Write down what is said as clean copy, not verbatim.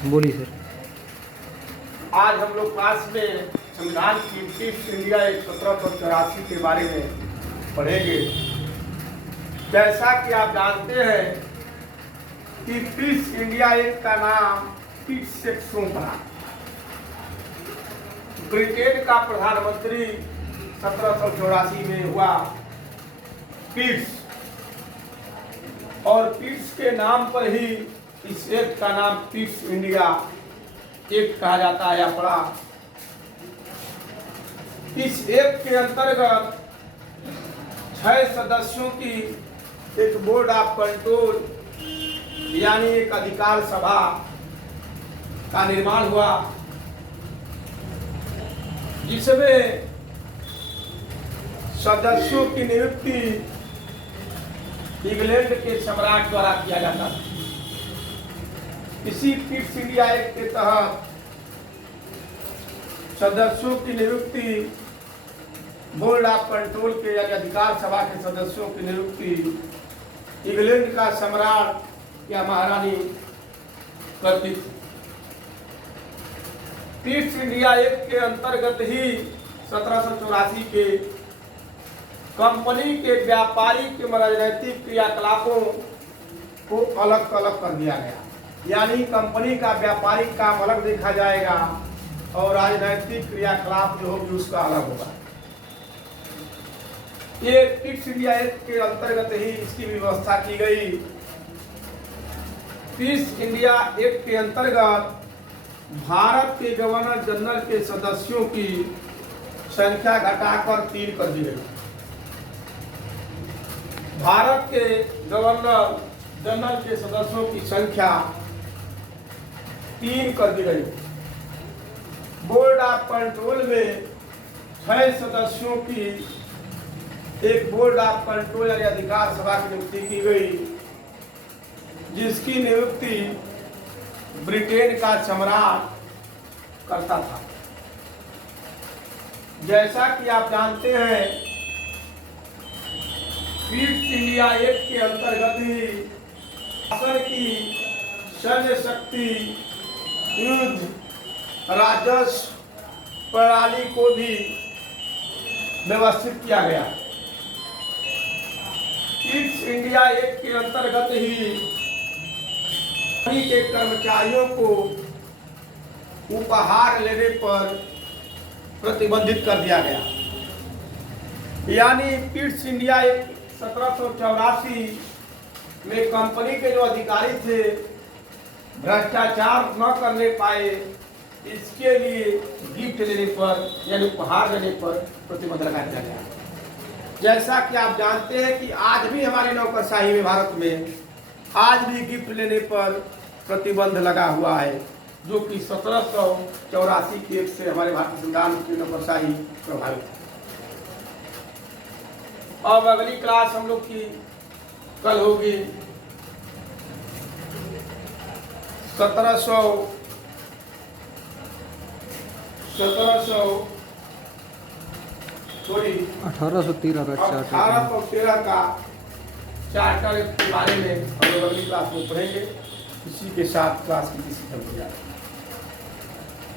बोलिए सर। आज हम लोग क्लास में संविधान की पीस इंडिया एक 1784 के बारे में पढ़ेंगे। जैसा कि आप जानते हैं कि पीस इंडिया एक का नाम पीस से क्यों पड़ा। ब्रिटेन का प्रधानमंत्री 1784 में हुआ पीस, और पीस के नाम पर ही इस एक्ट का नाम पीस इंडिया एक्ट कहा जाता है या पड़ा। इस एक्ट के अंतर्गत 6 सदस्यों की एक बोर्ड ऑफ कंट्रोल यानी एक अधिकार सभा का निर्माण हुआ, जिसमें सदस्यों की नियुक्ति इंग्लैंड के सम्राट द्वारा किया जाता था। इसी पीस इंडिया एक्ट के तहत सदस्यों की नियुक्ति बोर्ड ऑफ कंट्रोल के यानी अधिकार सभा के सदस्यों की नियुक्ति इंग्लैंड का सम्राट या महारानी करती थी। पीस इंडिया एक्ट के अंतर्गत ही 1784 के कंपनी के व्यापारिक राजनीतिक क्रियाकलापों को अलग अलग कर दिया गया, यानी कंपनी का व्यापारिक काम अलग देखा जाएगा और राजनीतिक क्रियाकलाप जो होगी उसका अलग होगा। ये पीस इंडिया एक्ट के अंतर्गत ही इसकी व्यवस्था की गई। पीस इंडिया एक्ट के अंतर्गत भारत के गवर्नर जनरल के सदस्यों की संख्या घटाकर 3 कर दी गई। भारत के गवर्नर जनरल के सदस्यों की संख्या 3 कर दी गई। बोर्ड ऑफ कंट्रोल में 6 सदस्यों की एक बोर्ड ऑफ कंट्रोल यानी अधिकार सभा की नियुक्ति की गई, जिसकी नियुक्ति ब्रिटेन का सम्राट करता था। जैसा कि आप जानते हैं, पीस इंडिया एक्ट के अंतर्गत ही शासन की सैन्य शक्ति, युद्ध, राजस्व प्रणाली को भी व्यवस्थित किया गया। पीस इंडिया एक्ट के अंतर्गत ही के कर्मचारियों को उपहार लेने पर प्रतिबंधित कर दिया गया, यानी पीस इंडिया एक्ट 1784 में कंपनी के जो अधिकारी थे भ्रष्टाचार न करने पाए, इसके लिए गिफ्ट लेने पर यानी उपहार लेने पर प्रतिबंध लगा दिया गया। जैसा कि आप जानते हैं कि आज भी हमारी नौकरशाही में भारत में आज भी गिफ्ट लेने पर प्रतिबंध लगा हुआ है, जो कि 1784 के एक्ट से हमारे भारतीय संविधान की नौकरशाही प्रभावित है। अब अगली क्लास हम लोग की कल होगी 1813 का चार्टर के बारे में हम लोग अगली क्लास में पढ़ेंगे। इसी के साथ क्लास की किसी खत्म हो जाएगी।